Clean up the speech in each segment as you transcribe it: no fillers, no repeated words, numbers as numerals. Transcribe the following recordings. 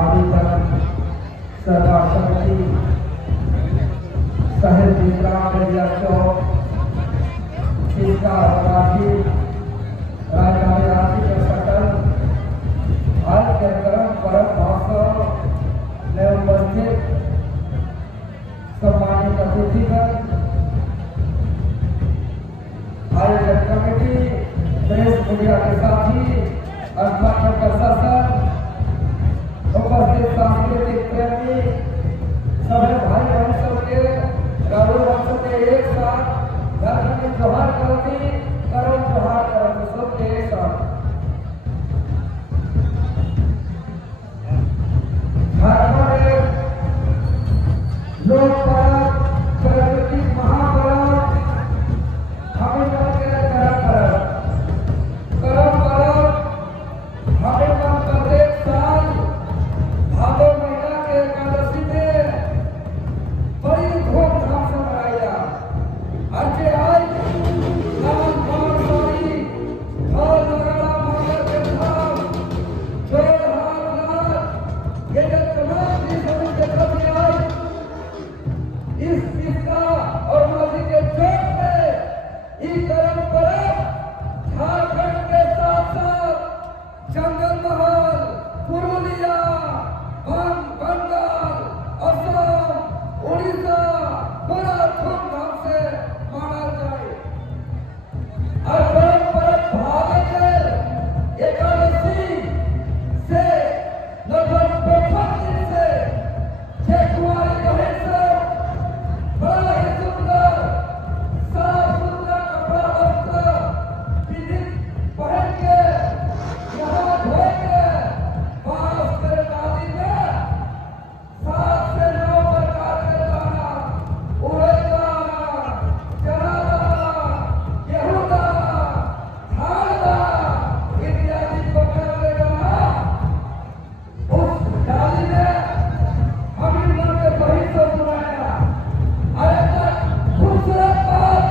अभी तक सभा समिति शहर जिला चौक इसका राशि राजधानी राशि के सकल आज के क्रम पर महोत्सव में उपस्थित सम्मानित अतिथिगण, आयोजक कमेटी, प्रेस मीडिया के साथी, स्थानीय प्रशासन, उपस्थित सांस्कृतिक प्रेमी, सभी भाई बहन सबके गौरव वंश के एक साथ धर्म जोहार करती करम जोहार करती सबके एक साथ लोक पर्व प्रकृति महापर्व हमें करम पर्व हमें प्रत्येक साल भादो महीना के एकादशी में बड़ी धूमधाम से मनाया। आज आज नमन पारसारी ढोल नगाड़ा मंगल के धाम जोड़ हाथ नाथ ये तमाम चीज हमें देखा भी आज इसका और मोदी के चौक में इस करम पर्व झारखंड के साथ साथ जंगल महल, पुरुलिया, बंगाल, असम, उड़ीसा बड़ा धूमधाम से माना जाए। और करम पर्व भागल एकादशी से लगभग 55 दिन से कुमारी बहन सब बड़ा ही सुंदर साफ सुथरा कपड़ा वस्त्र पहन के यहाँ धोए के बांस के डाली में 7 से 9 प्रकार के दाना, उड़द दाना, चना दाना, गेहूं दाना, धान दाना इत्यादि प्रकार के दाना उस डाली में हम इन लोगों के बहिन से बुलाया। खूबसूरत बात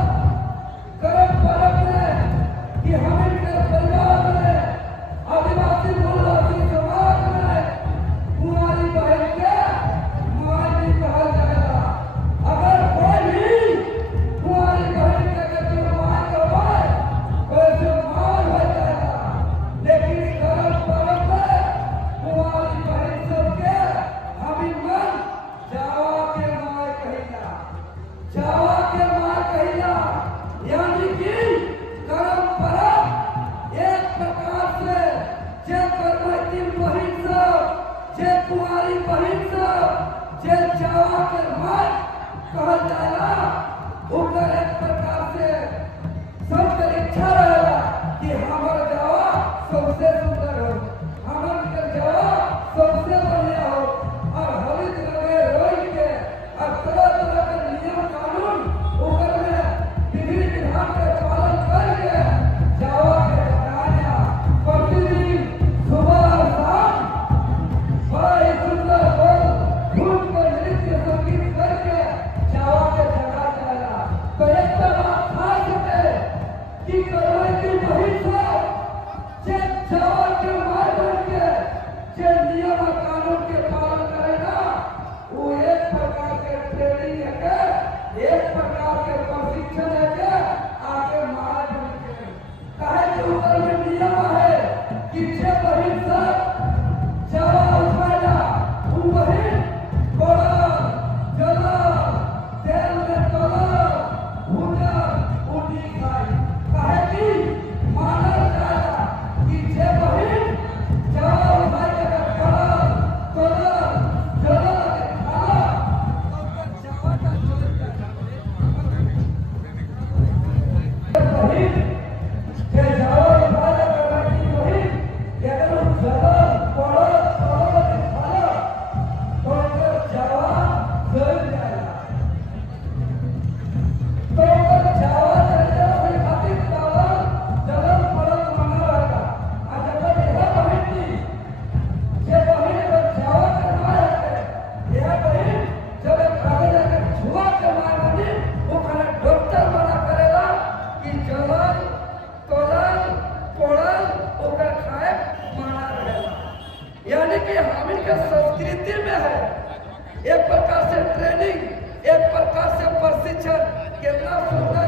करम पर्व में कि हम इनके परिवार में आदिवासी मूलवासी समाज में कुंवारी बहन के मायने कहा जाएगा। अगर कोई भी कुंवारी बहन के बेटी मां करवाए तो ऐसे मार हो जाएगा। लेकिन करम पर्व में कुंवारी बहन सबके हम मन जावा के मां कहिला, जावा के मां कहिला, यानी कि करम पर्व एक प्रकार से जे गर्भवती बहिन सब, जे कुंवारी बहिन सब, जे जावा के मां कहल जाला, ओकर एक प्रकार से सबके इच्छा रहेला कि हमर जावा सबसे सुंदर हो, हमर के जावा सबसे बढ़िया हो। और हरित लगे रोई के और तरह तरह के नियम कानून ओकर में विधि विधान के पालन करके जावा के बनाया। प्रतिदिन सुबह और शाम बड़ा ही सुंदर बोल धूम के नृत्य संगीत करके जावा के जगा जाएगा। तो एक बात खास है कि करवती बहिन सब जे जावा के मार बन के जे नियम और कानून के पालन करेगा वो एक प्रकार के ट्रेनिंग है, एक प्रकार के प्रशिक्षण है आगे महाराज बनके। कहे कि ऊपर में नियम है कि जे बहिन सब जावा उठाएगा वो बहिन कोड़ा जला तेल में तला भूना उठी खाई। कहे कि माना जाएगा कि जे बहिन जावा उठाएगा कोड़ा तला जला खाला तो जावा का चल जाएगा। यानी कि हामिद के संस्कृति में है एक प्रकार से ट्रेनिंग, एक प्रकार से प्रशिक्षण। कितना सुंदर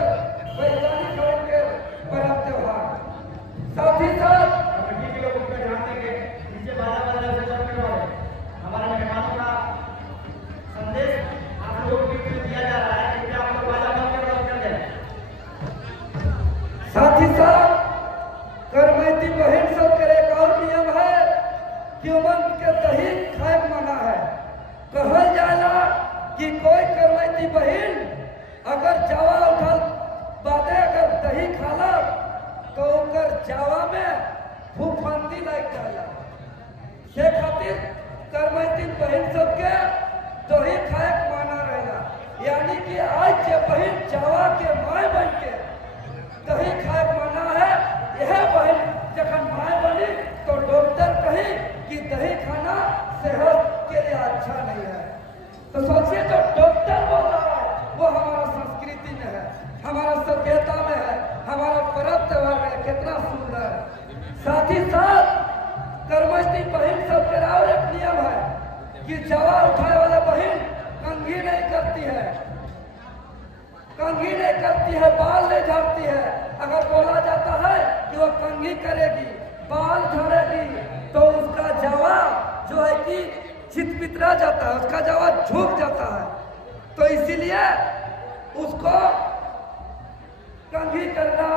वैज्ञानिक होंगे पर्व त्योहार। साथ ही साथ हमारे मेहमानों का संदेश आप लोगों के लिए दिया जा रहा है कि आप लोग वादा कर दें। साथ ही साथ करमैती बहन सब के एक और नियम है कि उमंग के दही खाए मना है। कहल जाला कि कोई करमैती बहन अगर जावा उठल बादे अगर दही खाला तो उनकर जावा में फूफंदी लग जाला। से खातिर करमैती बहन सबके दही खाए माना रहेला। यानी कि आज जे बहन जावा के माय बन के दही खाए माना है, यह बहन जखन माय बनी तो डॉक्टर कही कि दही खाना सेहत के लिए अच्छा नहीं है। तो सोचिए जो डॉक्टर बोल रहा है वो हमारा संस्कृति में है, हमारा सभ्यता में है, हमारा पर्व त्योहार में कितना सुंदर है। साथ ही साथ करमैती बहन सब के और एक नियम है कि जवा उठाए वाला बहन कंघी नहीं करती है, कंघी नहीं करती है, बाल नहीं झाड़ती है। अगर बोला जाता है कि वो कंघी करेगी, बाल झाड़ेगी तो उसका जवा जो है कि चितपितरा जाता है, उसका जवा झुक जाता है। तो इसीलिए उसको कंघी करना,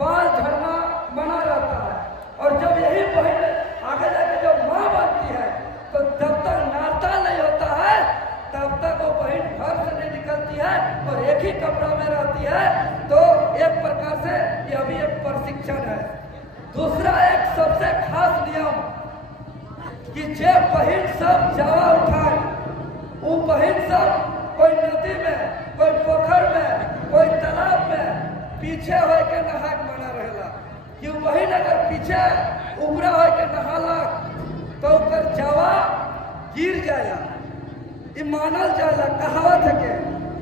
बाल झड़ना मना रहता है। और जब यही बहन आगे जाके जब माँ बनती है तो जब तक नाता नहीं होता है तब तक वो बहन घर से नहीं निकलती है और एक ही कपड़ा में रहती है। तो एक प्रकार से यह भी एक प्रशिक्षण है। दूसरा एक सबसे खास नियम कि जे बहन सब जावा उठाए वो बहन सब कोई नदी में, कोई पोखर में, कोई तालाब में पीछे हो के नहा मना रहेला। कि बहन अगर पीछे उबरा हो के नहाला तो उकर जावा गिर जाएगा, ये मानल जाएगा, कहावत है के।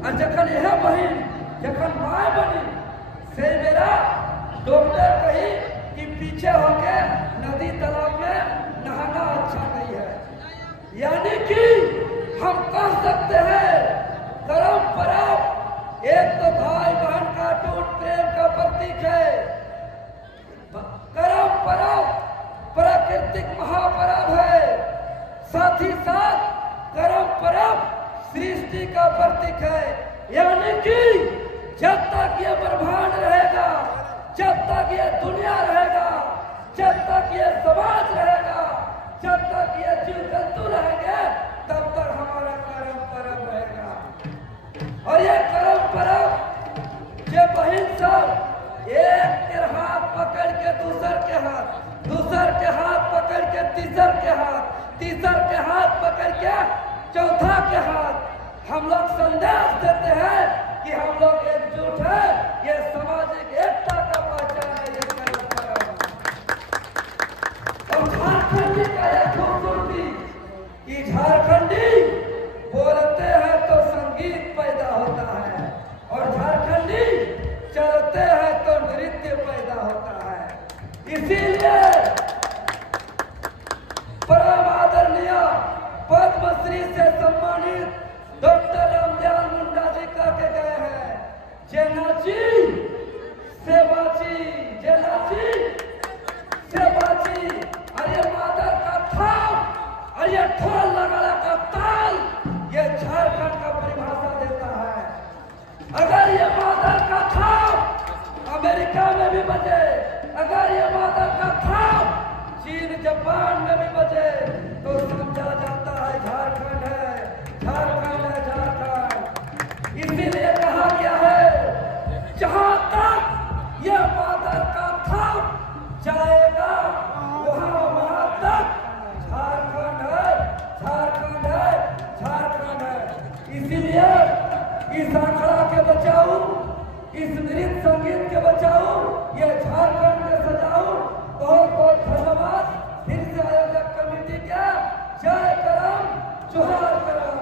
और जखन यह बहन जखन माय बनी से मेरा डॉक्टर कही कि पीछे होके नदी तालाब में नहाना अच्छा नहीं है। यानी कि हम कह सकते हैं करम पर्व एक तो भाई बहन का अटूट प्रेम का प्रतीक है। करम पर्व प्राकृतिक महापर्व है। साथ ही साथ करम पर्व सृष्टि का प्रतीक है। यानी कि जब तक ये ब्रह्मांड रहेगा, जब तक ये दुनिया रहेगा, जब तक ये समाज रहेगा, जब तक ये जीव जंतु रहेंगे तब तक हमारा करम पर्व रहेगा। और ये करम पर्व ये बहन सब एक के हाथ पकड़ के दूसर के हाथ, दूसर के हाथ पकड़ के तीसर के हाथ, तीसर के हाथ पकड़ के चौथा के हाथ हम लोग संदेश देते हैं कि हम लोग एकजुट है। ये सामाजिक एकता का पहचान है ये करम पर्व। और झारखंडी का यह खूबसूरती कि झारखंडी बोलते हैं तो संगीत पैदा होता है और झारखंडी चलते हैं तो नृत्य पैदा होता है। इसीलिए परम आदरणीय पद्मश्री से सम्मानित डॉक्टर रामदयाल मुंडा जी कह के गए हैं, जेनाची सेवाची, जेनाची सेवाची। अरे मादर का थाम और ये ढोल लगाला का ताल ये झारखंड का परिभाषा देता है। अगर ये मादर का थाम अमेरिका में भी बजे, अगर ये मादर का थाम चीन जापान में भी बजे तो समझा जाता है झारखंड है, झारखंड है, झारखंड। इसीलिए कहा गया है जहां तक ये मादर का थाम जाएगा वहां तक झारखंड है, झारखंड है, झारखंड है। इसीलिए इस आंकड़ा के बचाओ, इस नृत्य संगीत के बचाओ, ये झारखंड के सजाओ। बहुत बहुत धन्यवाद फिर से आयोजक कमेटी का। जय करम, जोहार करम।